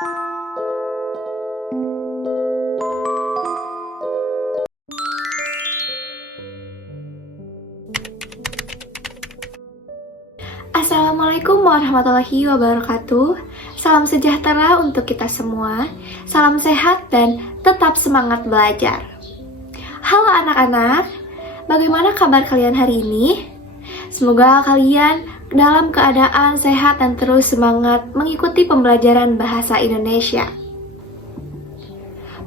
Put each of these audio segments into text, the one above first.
Assalamualaikum warahmatullahi wabarakatuh. Salam sejahtera untuk kita semua. Salam sehat dan tetap semangat belajar. Halo anak-anak, bagaimana kabar kalian hari ini? Semoga kalian dalam keadaan sehat dan terus semangat mengikuti pembelajaran bahasa Indonesia.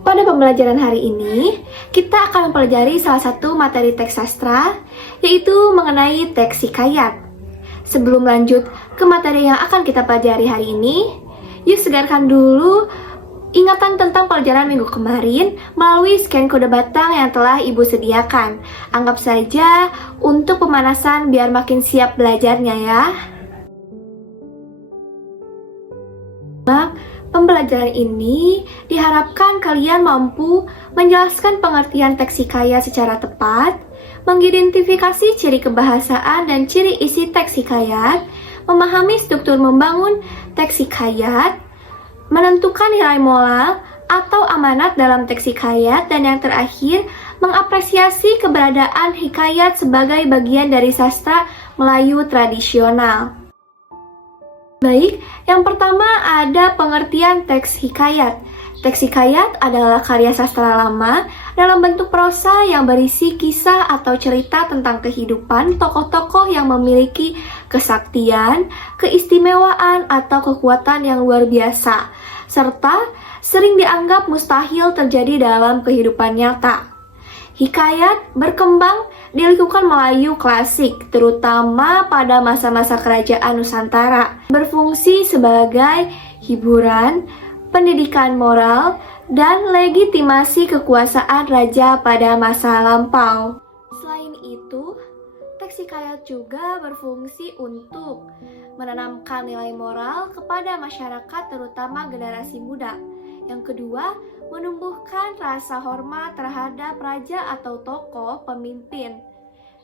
Pada pembelajaran hari ini, kita akan mempelajari salah satu materi teks sastra, yaitu mengenai teks hikayat. Sebelum lanjut ke materi yang akan kita pelajari hari ini, yuk segarkan dulu ingatan tentang pelajaran minggu kemarin melalui scan kode batang yang telah Ibu sediakan. Anggap saja untuk pemanasan biar makin siap belajarnya ya. Pembelajaran ini diharapkan kalian mampu menjelaskan pengertian teks hikayat secara tepat, mengidentifikasi ciri kebahasaan dan ciri isi teks hikayat, memahami struktur membangun teks hikayat, menentukan nilai moral atau amanat dalam teks hikayat, dan yang terakhir, mengapresiasi keberadaan hikayat sebagai bagian dari sastra Melayu tradisional. Baik, yang pertama ada pengertian teks hikayat. Teks hikayat adalah karya sastra lama dalam bentuk prosa yang berisi kisah atau cerita tentang kehidupan tokoh-tokoh yang memiliki kesaktian, keistimewaan, atau kekuatan yang luar biasa, serta sering dianggap mustahil terjadi dalam kehidupan nyata. Hikayat berkembang di lingkungan Melayu klasik, terutama pada masa-masa kerajaan Nusantara, berfungsi sebagai hiburan, pendidikan moral, dan legitimasi kekuasaan raja pada masa lampau. Selain itu, teks hikayat juga berfungsi untuk menanamkan nilai moral kepada masyarakat, terutama generasi muda. Yang kedua, menumbuhkan rasa hormat terhadap raja atau tokoh pemimpin.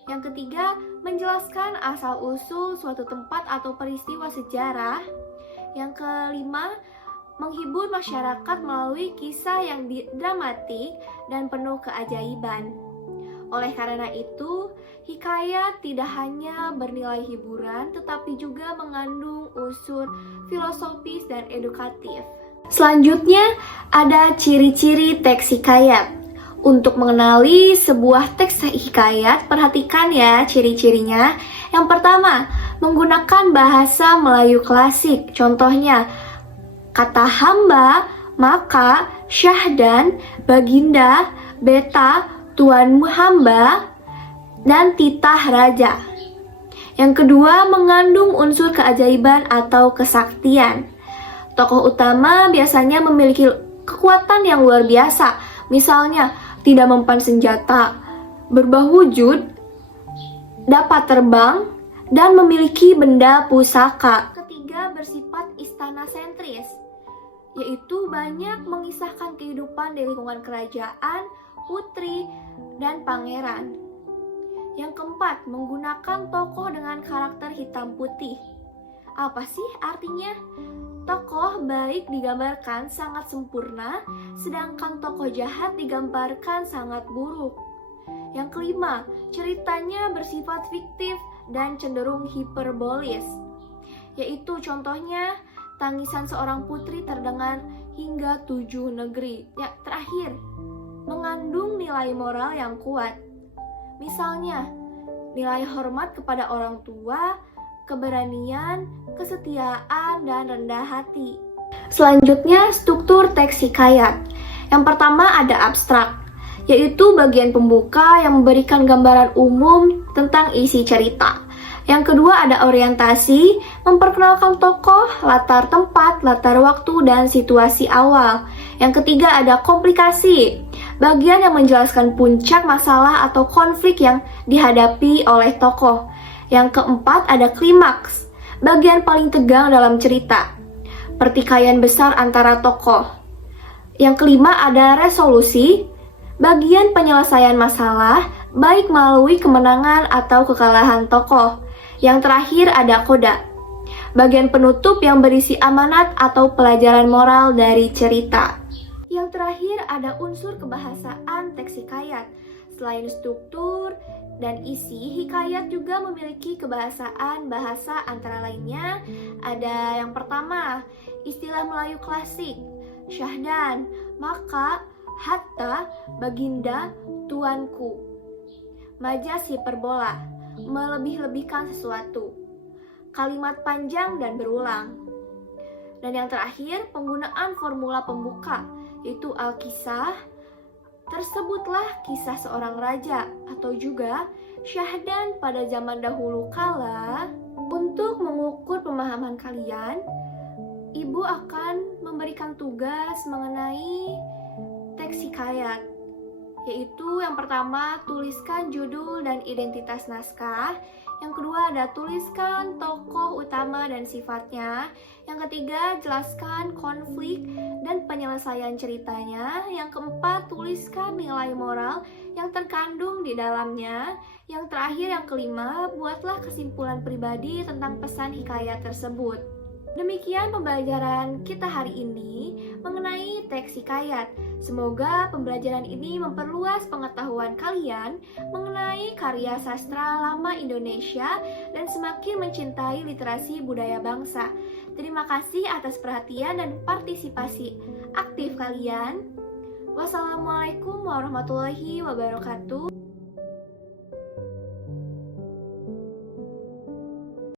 Yang ketiga, menjelaskan asal-usul suatu tempat atau peristiwa sejarah. Yang kelima, menghibur masyarakat melalui kisah yang dramatik dan penuh keajaiban. Oleh karena itu, hikayat tidak hanya bernilai hiburan, tetapi juga mengandung unsur filosofis dan edukatif. Selanjutnya, ada ciri-ciri teks hikayat. Untuk mengenali sebuah teks hikayat, perhatikan ya ciri-cirinya. Yang pertama, menggunakan bahasa Melayu klasik. Contohnya, kata hamba, maka, syahdan, baginda, beta, tuanmu hamba, dan titah raja. Yang kedua, mengandung unsur keajaiban atau kesaktian. Tokoh utama biasanya memiliki kekuatan yang luar biasa, misalnya tidak mempan senjata, berubah wujud, dapat terbang, dan memiliki benda pusaka. Ketiga, bersifat istana sentris, yaitu banyak mengisahkan kehidupan di lingkungan kerajaan, putri, dan pangeran. Yang keempat, menggunakan tokoh dengan karakter hitam putih. Apa sih artinya? Tokoh baik digambarkan sangat sempurna, sedangkan tokoh jahat digambarkan sangat buruk. Yang kelima, ceritanya bersifat fiktif dan cenderung hiperbolis, yaitu contohnya tangisan seorang putri terdengar hingga 7 negeri. Ya, terakhir, mengandung nilai moral yang kuat. Misalnya, nilai hormat kepada orang tua, keberanian, kesetiaan, dan rendah hati. Selanjutnya, struktur teks hikayat. Yang pertama ada abstrak, yaitu bagian pembuka yang memberikan gambaran umum tentang isi cerita. Yang kedua ada orientasi, memperkenalkan tokoh, latar tempat, latar waktu, dan situasi awal. Yang ketiga ada komplikasi, bagian yang menjelaskan puncak masalah atau konflik yang dihadapi oleh tokoh. Yang keempat ada klimaks, bagian paling tegang dalam cerita, pertikaian besar antara tokoh. Yang kelima ada resolusi, bagian penyelesaian masalah, baik melalui kemenangan atau kekalahan tokoh. Yang terakhir ada koda, bagian penutup yang berisi amanat atau pelajaran moral dari cerita. Yang terakhir ada unsur kebahasaan teks hikayat. Selain struktur dan isi, hikayat juga memiliki kebahasaan bahasa antara lainnya. Ada yang pertama, istilah Melayu klasik, syahdan, maka, hatta, baginda, tuanku. Majas hiperbola, melebih-lebihkan sesuatu. Kalimat panjang dan berulang. Dan yang terakhir, penggunaan formula pembuka, yaitu al-kisah. Tersebutlah kisah seorang raja atau juga syahdan pada zaman dahulu kala. Untuk mengukur pemahaman kalian, Ibu akan memberikan tugas mengenai teks hikayat, yaitu yang pertama, tuliskan judul dan identitas naskah. Yang kedua ada tuliskan tokoh utama dan sifatnya. Yang ketiga, jelaskan konflik dan penyelesaian ceritanya. Yang keempat, tuliskan nilai moral yang terkandung di dalamnya. Yang terakhir, yang kelima, buatlah kesimpulan pribadi tentang pesan hikayat tersebut. Demikian pembelajaran kita hari ini mengenai teks hikayat. Semoga pembelajaran ini memperluas pengetahuan kalian mengenai karya sastra lama Indonesia dan semakin mencintai literasi budaya bangsa. Terima kasih atas perhatian dan partisipasi aktif kalian. Wassalamualaikum warahmatullahi wabarakatuh.